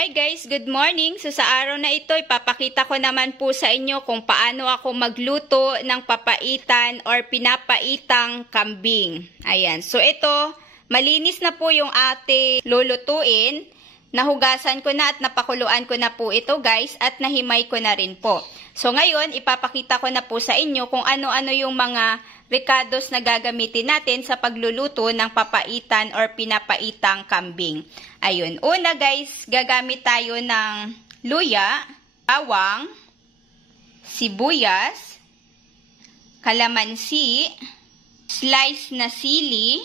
Hi guys, good morning. So sa araw na ito, ipapakita ko naman po sa inyo kung paano ako magluto ng papaitan or pinapaitang kambing. Ayan. So ito, malinis na po yung ating lulutuin. Nahugasan ko na at napakuluan ko na po ito guys at nahimay ko na rin po. So ngayon, ipapakita ko na po sa inyo kung ano-ano yung mga ricados na gagamitin natin sa pagluluto ng papaitan or pinapaitang kambing. Ayun. Una guys, gagamit tayo ng luya, bawang, sibuyas, kalamansi, slice na sili.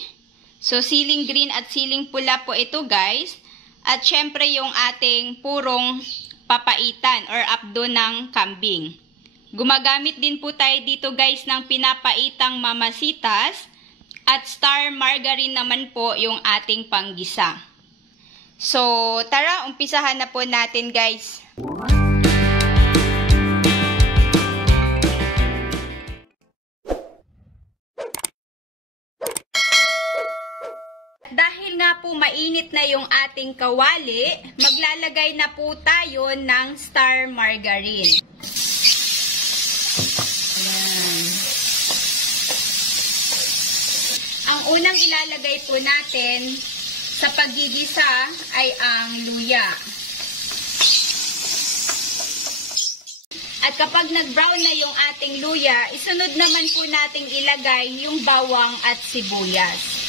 So siling green at siling pula po ito guys. At syempre yung ating purong papaitan or abdo ng kambing. Gumagamit din po tayo dito guys ng pinapaitang mamasitas at star margarine naman po yung ating panggisa. So, tara, umpisahan na po natin guys. Dahil nga po mainit na yung ating kawali, maglalagay na po tayo ng star margarine. Ayan. Ang unang ilalagay po natin sa paggigisa ay ang luya. At kapag nag-brown na yung ating luya, isunod naman po nating ilagay yung bawang at sibuyas.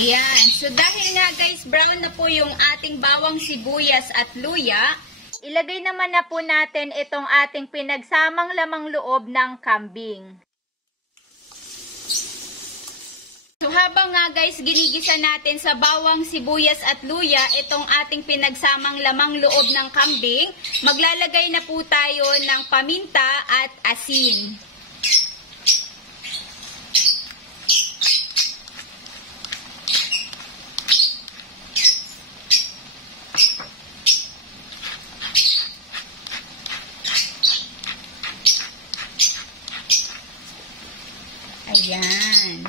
Ayan. So, dahil nga guys, brown na po yung ating bawang, sibuyas at luya, ilagay naman na po natin itong ating pinagsamang lamang loob ng kambing. So, habang nga guys, ginigisa natin sa bawang, sibuyas at luya, itong ating pinagsamang lamang loob ng kambing, maglalagay na po tayo ng paminta at asin. Ayan.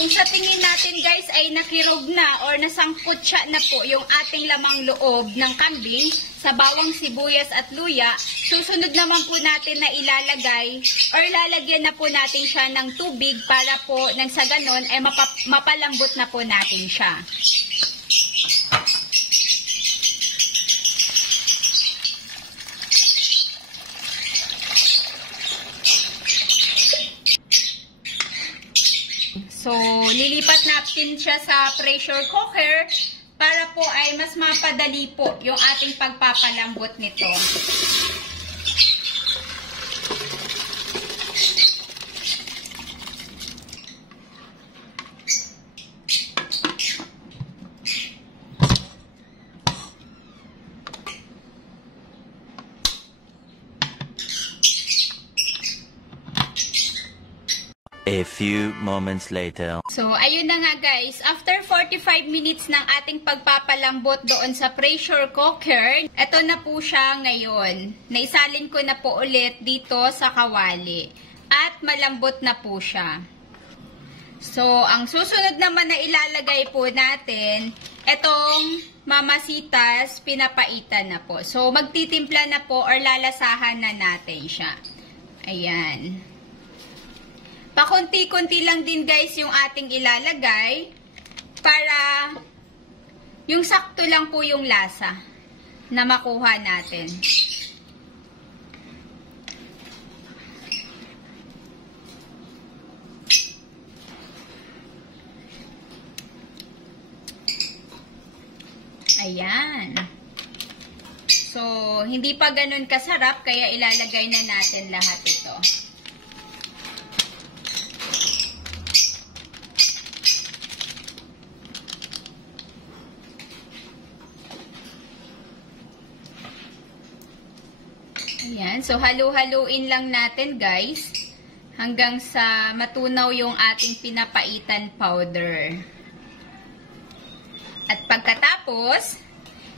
Kung sa tingin natin guys ay nakirog na or nasangkot siya na po yung ating lamang loob ng kambing sa bawang, sibuyas at luya, susunod naman po natin na ilalagay or lalagyan na po natin siya ng tubig para po nang sa ganon ay mapalambot na po natin siya. So, lilipat natin siya sa pressure cooker para po ay mas mapadali po yung ating pagpapalambot nito. A few moments later. So, ayun na nga guys. After 45 minutes ng ating pagpapalambot doon sa pressure cooker, eto na po siya ngayon. Naisalin ko na po ulit dito sa kawali. At malambot na po siya. So, ang susunod naman na ilalagay po natin, etong mamasitas, pinapaitan na po. So, magtitimpla na po or lalasahan na natin siya. Ayan. Pakunti-kunti lang din guys yung ating ilalagay para yung sakto lang po yung lasa na makuha natin. Ayan. So, hindi pa ganun kasarap kaya ilalagay na natin lahat ito. Ayan. So, halu-haluin lang natin, guys. hanggang sa matunaw yung ating pinapaitan powder. At pagkatapos,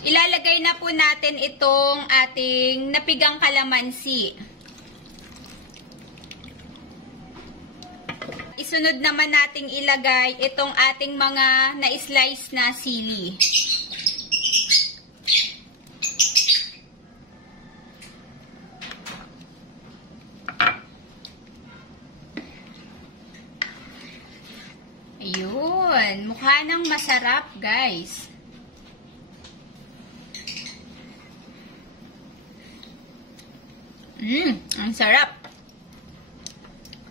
ilalagay na po natin itong ating napigang kalamansi. Isunod naman nating ilagay itong ating mga na-slice na sili. Ayun, mukha nang masarap, guys. Ang sarap.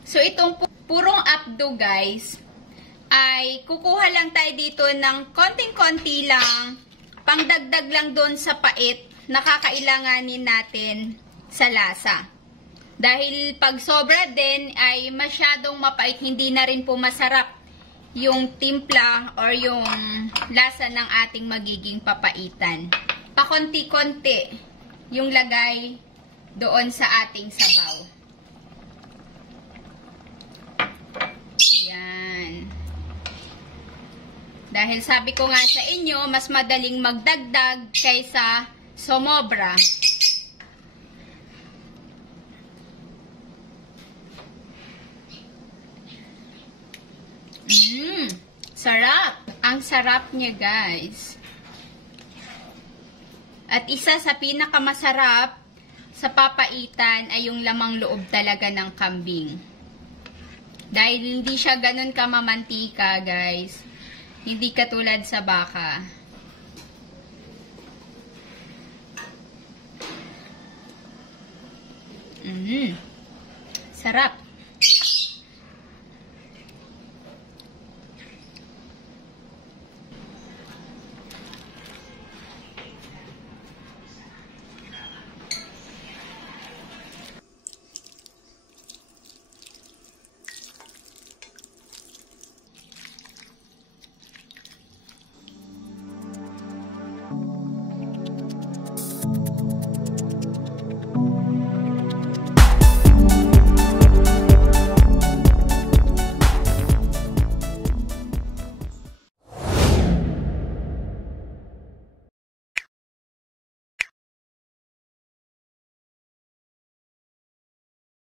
So, itong purong apdo, guys, ay kukuha lang tayo dito ng konting-konti lang, pangdagdag lang doon sa pait na kakailanganin natin sa lasa. Dahil pag sobra din ay masyadong mapait, hindi na rin po masarap yung timpla or yung lasa ng ating magiging papaitan. Pakonti-konti yung lagay doon sa ating sabaw. Yan. Dahil sabi ko nga sa inyo, mas madaling magdagdag kaysa sumobra. Sarap! Ang sarap niya, guys. At isa sa pinakamasarap sa papaitan ay yung lamang loob talaga ng kambing. Dahil hindi siya ganun kamamantika, guys. Hindi katulad sa baka. Sarap.